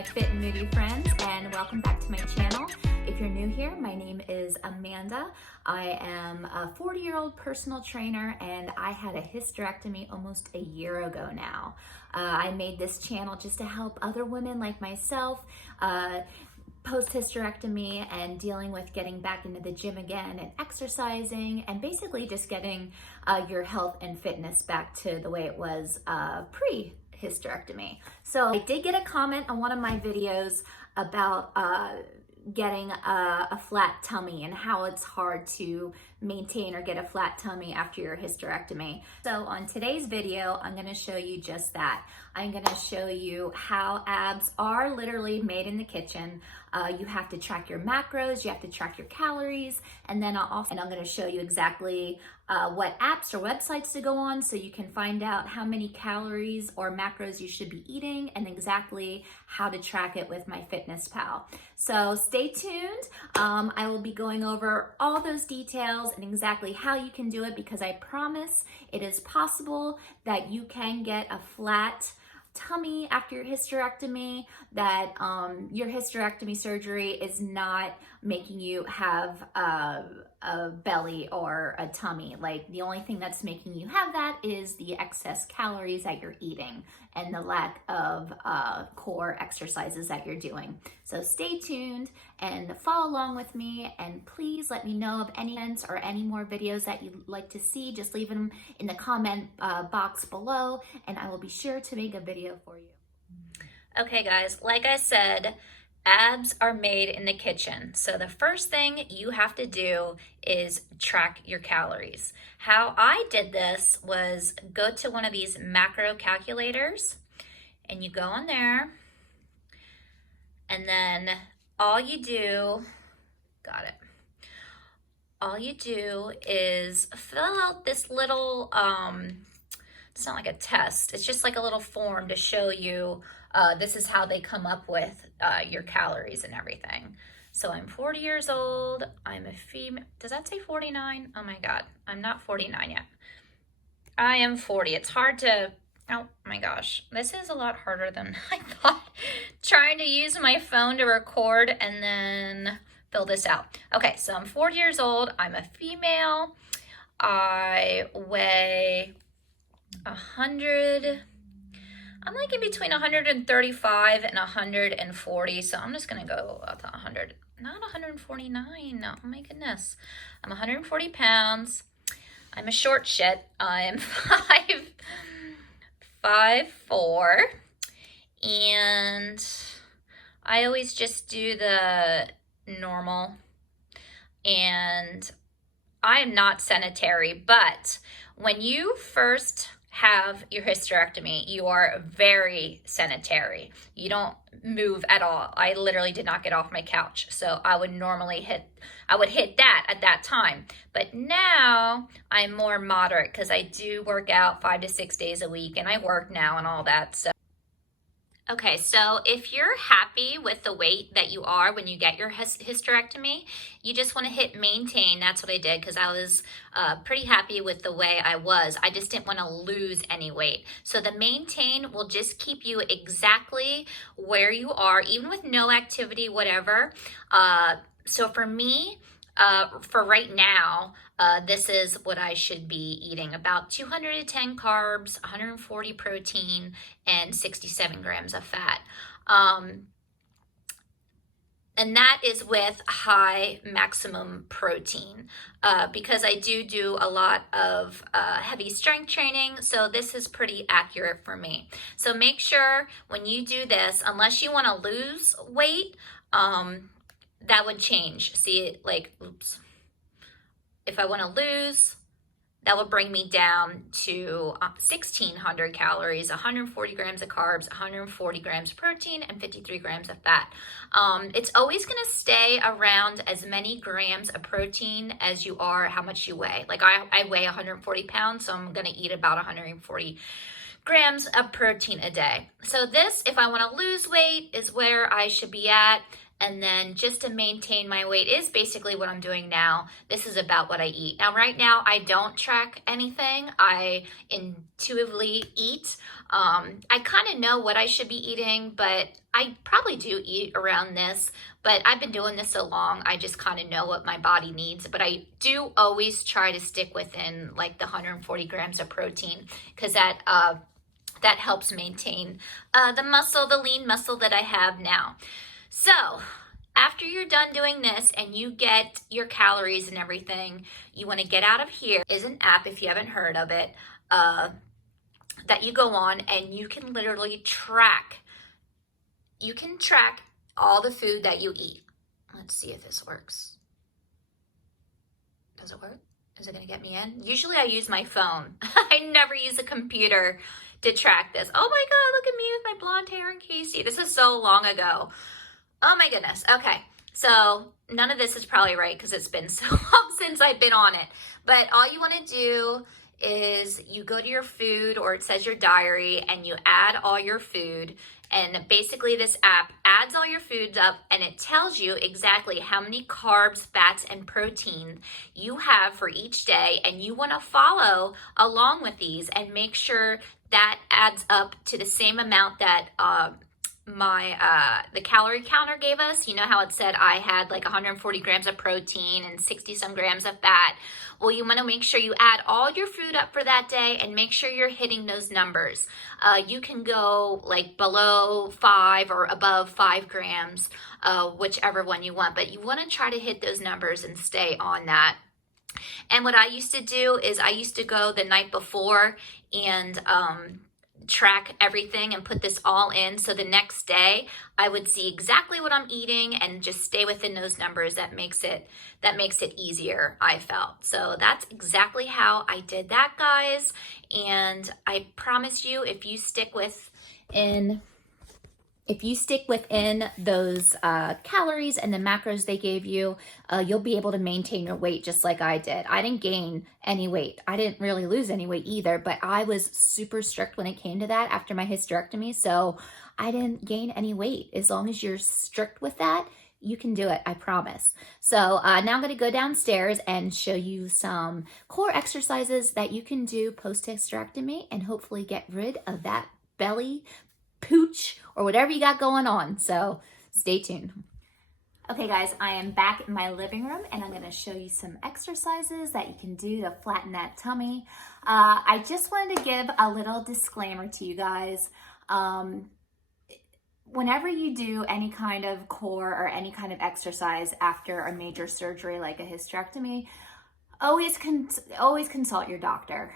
my fit and moody friends, and welcome back to my channel. If you're new here, my name is Amanda. I am a 40-year-old personal trainer, and I had a hysterectomy almost a year ago now. I made this channel just to help other women like myself post-hysterectomy and dealing with getting back into the gym again and exercising and basically just getting your health and fitness back to the way it was pre-hysterectomy. So I did get a comment on one of my videos about getting a flat tummy and how it's hard to maintain or get a flat tummy after your hysterectomy. So on today's video, I'm going to show you just that. I'm going to show you how abs are literally made in the kitchen. You have to track your macros, you have to track your calories, and then I'm going to show you exactly what apps or websites to go on so you can find out how many calories or macros you should be eating and exactly how to track it with MyFitnessPal. So stay tuned. I will be going over all those details and exactly how you can do it, because I promise it is possible that you can get a flat tummy after your hysterectomy, that your hysterectomy surgery is not making you have a belly or a tummy. Like, the only thing that's making you have that is the excess calories that you're eating and the lack of core exercises that you're doing. So stay tuned and follow along with me, and please let me know of any events or any more videos that you'd like to see. Just leave them in the comment box below, and I will be sure to make a video for you. Okay guys, like I said, abs are made in the kitchen. So the first thing you have to do is track your calories. How I did this was go to one of these macro calculators, and you go on there, and then all you do is fill out this little, it's not like a test, it's just like a little form to show you this is how they come up with your calories and everything. So I'm 40 years old, I'm a female. Does that say 49? Oh my God, I'm not 49 yet. I am 40. It's hard to, oh my gosh, this is a lot harder than I thought. Trying to use my phone to record and then fill this out. Okay, so I'm 40 years old, I'm a female, I weigh 100, I'm like in between 135 and 140, so I'm just gonna go up to 100, not 149, oh my goodness. I'm 140 pounds, I'm a short shit, I'm 5'4", and I always just do the normal, and I am not sedentary, but when you first have your hysterectomy, you are very sedentary. You don't move at all. I literally did not get off my couch. So I would normally hit that at that time. But now I'm more moderate because I do work out 5 to 6 days a week, and I work now and all that. So okay, so if you're happy with the weight that you are when you get your hysterectomy, you just want to hit maintain. That's what I did, because I was pretty happy with the way I was. I just didn't want to lose any weight. So the maintain will just keep you exactly where you are, even with no activity, whatever. So for me, for right now, this is what I should be eating: about 210 carbs, 140 protein, and 67 grams of fat. And that is with high maximum protein, because I do a lot of heavy strength training, so this is pretty accurate for me. So make sure when you do this, unless you want to lose weight, that would change. See, like, oops. If I want to lose, that would bring me down to 1,600 calories, 140 grams of carbs, 140 grams of protein, and 53 grams of fat. It's always going to stay around as many grams of protein as you are how much you weigh. Like I weigh 140 pounds, so I'm going to eat about 140 grams of protein a day. So this, if I want to lose weight, is where I should be at. And then just to maintain my weight is basically what I'm doing now. This is about what I eat. Now, right now, I don't track anything. I intuitively eat. I kind of know what I should be eating, but I probably do eat around this. But I've been doing this so long, I just kind of know what my body needs. But I do always try to stick within like the 140 grams of protein, because that helps maintain the muscle, the lean muscle that I have now. So after you're done doing this and you get your calories and everything, you want to get out of here. Is an app, if you haven't heard of it, that you go on and you can literally track. You can track all the food that you eat. Let's see if this works. Does it work? Is it going to get me in? Usually I use my phone. I never use a computer to track this. Oh my God, look at me with my blonde hair and Casey. This is so long ago. Oh my goodness. Okay. So none of this is probably right because it's been so long since I've been on it. But all you want to do is you go to your food, or it says your diary, and you add all your food. And basically this app adds all your foods up and it tells you exactly how many carbs, fats, and protein you have for each day. And you want to follow along with these and make sure that adds up to the same amount that the calorie counter gave us. You know how it said I had like 140 grams of protein and 60 some grams of fat. Well, you want to make sure you add all your food up for that day and make sure you're hitting those numbers. You can go like below 5 or above 5 grams, whichever one you want, but you want to try to hit those numbers and stay on that. And what I used to do is I used to go the night before and track everything and put this all in, so the next day I would see exactly what I'm eating and just stay within those numbers. That makes it easier, I felt. So that's exactly how I did that, guys. And I promise you, if you stick within those calories and the macros they gave you, you'll be able to maintain your weight just like I did. I didn't gain any weight. I didn't really lose any weight either, but I was super strict when it came to that after my hysterectomy. So I didn't gain any weight. As long as you're strict with that, you can do it, I promise. So now I'm going to go downstairs and show you some core exercises that you can do post-hysterectomy and hopefully get rid of that belly pooch or whatever you got going on. So stay tuned. Okay guys, I am back in my living room and I'm going to show you some exercises that you can do to flatten that tummy. I just wanted to give a little disclaimer to you guys. Whenever you do any kind of core or any kind of exercise after a major surgery like a hysterectomy, always consult your doctor.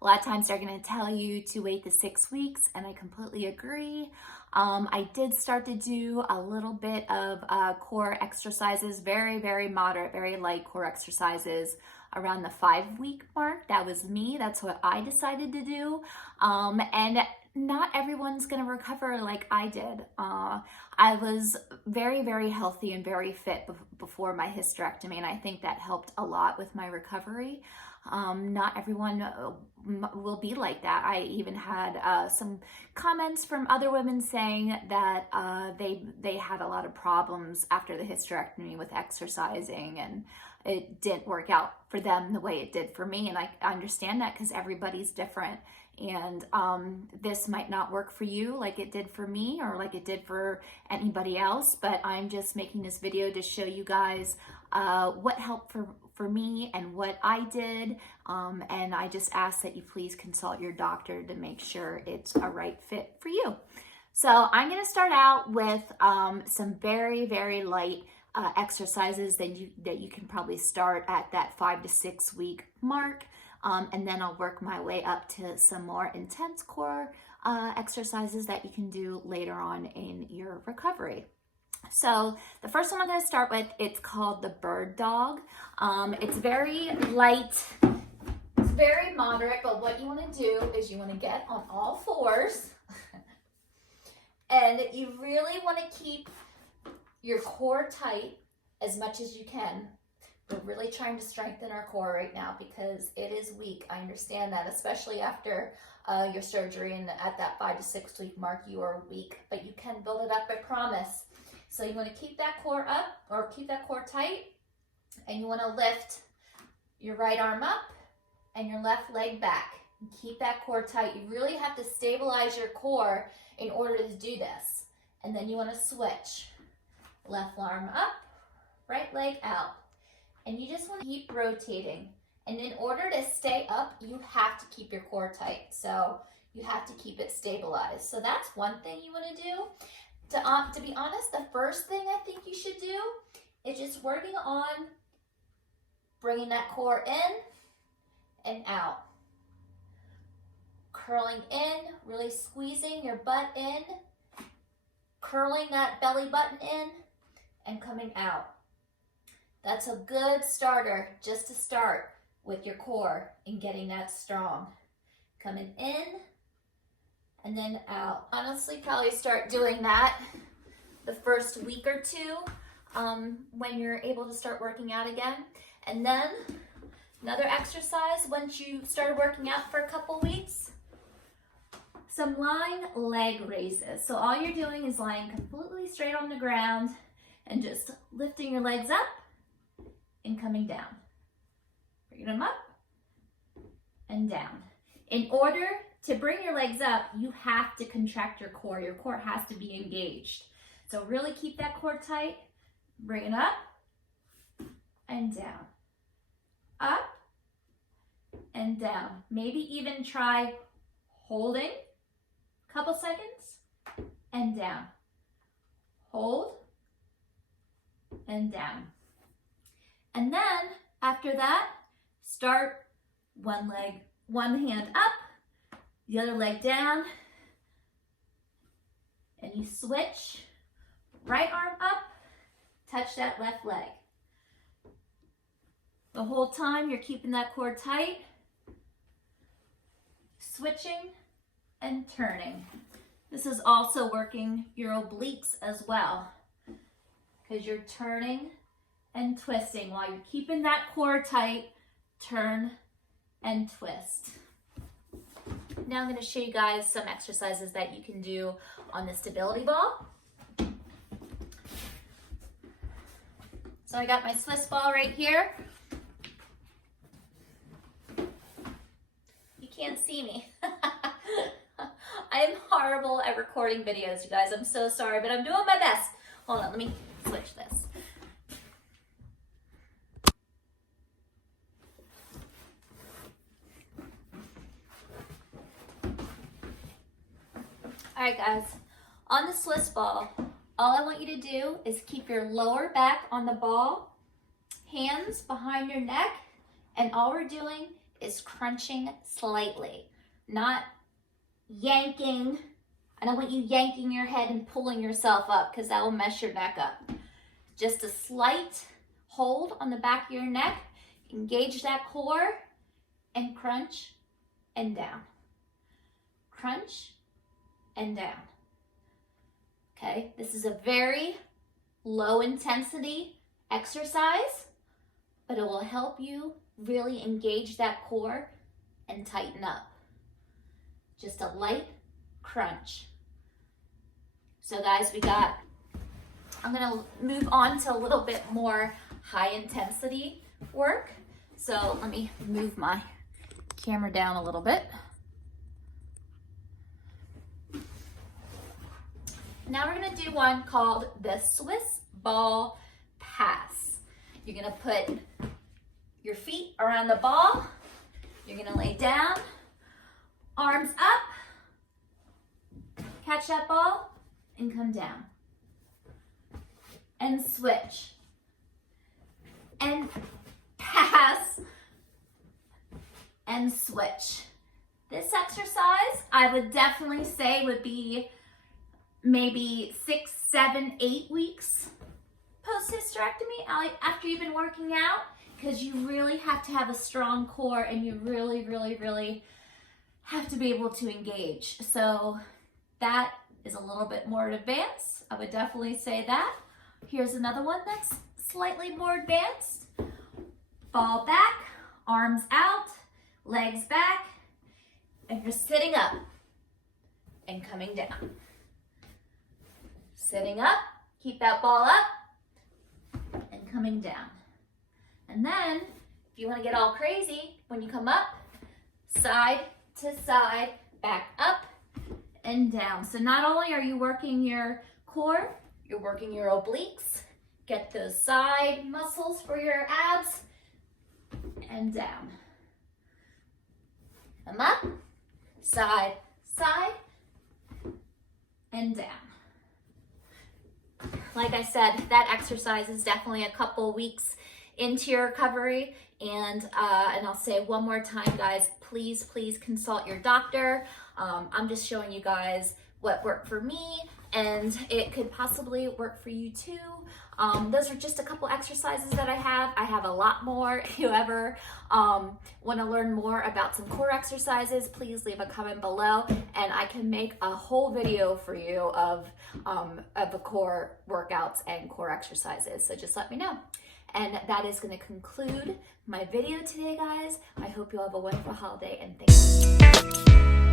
A lot of times they're going to tell you to wait the 6 weeks, and I completely agree. I did start to do a little bit of core exercises, very, very moderate, very light core exercises around the 5-week mark. That was me. That's what I decided to do. And not everyone's going to recover like I did. I was very, very healthy and very fit before my hysterectomy, and I think that helped a lot with my recovery. Not everyone will be like that. I even had some comments from other women saying that they had a lot of problems after the hysterectomy with exercising, and it didn't work out for them the way it did for me. And I understand that because everybody's different. And this might not work for you like it did for me or like it did for anybody else, but I'm just making this video to show you guys what helped for me and what I did. And I just ask that you please consult your doctor to make sure it's a right fit for you. So I'm going to start out with some very, very light exercises that you can probably start at that 5 to 6 week mark. And then I'll work my way up to some more intense core exercises that you can do later on in your recovery. So the first one I'm going to start with, it's called the bird dog. It's very light, it's very moderate, but what you want to do is you want to get on all fours and you really want to keep your core tight as much as you can. We're really trying to strengthen our core right now because it is weak. I understand that, especially after your surgery and at that 5 to 6 week mark, you are weak, but you can build it up, I promise. So you want to keep that core up, or keep that core tight, and you want to lift your right arm up and your left leg back. Keep that core tight. You really have to stabilize your core in order to do this. And then you want to switch. Left arm up, right leg out. And you just want to keep rotating. And in order to stay up, you have to keep your core tight. So you have to keep it stabilized. So that's one thing you want to do. To be honest, the first thing I think you should do is just working on bringing that core in and out. Curling in, really squeezing your butt in, curling that belly button in, and coming out. That's a good starter just to start with your core and getting that strong. Coming in and then out. Honestly, probably start doing that the first week or two when you're able to start working out again. And then another exercise once you started working out for a couple weeks, some lying leg raises. So all you're doing is lying completely straight on the ground and just lifting your legs up and coming down. Bringing them up and down. In order to bring your legs up, you have to contract your core. Your core has to be engaged. So really keep that core tight. Bring it up and down. Up and down. Maybe even try holding a couple seconds and down. Hold and down. And then after that, start one hand up, the other leg down, and you switch. Right arm up, touch that left leg. The whole time you're keeping that core tight, switching and turning. This is also working your obliques as well, because you're turning and twisting while you're keeping that core tight. Turn and twist. Now I'm going to show you guys some exercises that you can do on the stability ball. So I got my Swiss ball right here. You can't see me. I am horrible at recording videos, you guys. I'm so sorry, but I'm doing my best. Hold on, let me switch this. All right, guys, on the Swiss ball, all I want you to do is keep your lower back on the ball, hands behind your neck, and all we're doing is crunching slightly, not yanking. I don't want you yanking your head and pulling yourself up because that will mess your neck up. Just a slight hold on the back of your neck, engage that core, and crunch and down. Crunch and down. Okay, this is a very low intensity exercise, but it will help you really engage that core and tighten up. Just a light crunch. So guys, I'm gonna move on to a little bit more high intensity work. So let me move my camera down a little bit. Now we're gonna do one called the Swiss ball pass. You're gonna put your feet around the ball. You're gonna lay down, arms up, catch that ball, and come down. And switch. And pass. And switch. This exercise, I would definitely say would be maybe 6, 7, 8 weeks post-hysterectomy after you've been working out, because you really have to have a strong core and you really, really, really have to be able to engage. So that is a little bit more advanced. I would definitely say that. Here's another one that's slightly more advanced. Ball back, arms out, legs back, and you're sitting up and coming down. Sitting up, Keep that ball up and coming down. And then, if you want to get all crazy, when you come up, side to side, back up and down. So not only are you working your core, you're working your obliques. Get those side muscles for your abs and down. Come up, side, side, and down. Like I said, that exercise is definitely a couple weeks into your recovery. And I'll say one more time, guys, please consult your doctor. I'm just showing you guys what worked for me, and it could possibly work for you too. Those are just a couple exercises that I have. I have a lot more. If you ever want to learn more about some core exercises, please leave a comment below, and I can make a whole video for you of the core workouts and core exercises. So just let me know. And that is going to conclude my video today, guys. I hope you all have a wonderful holiday, and thank you.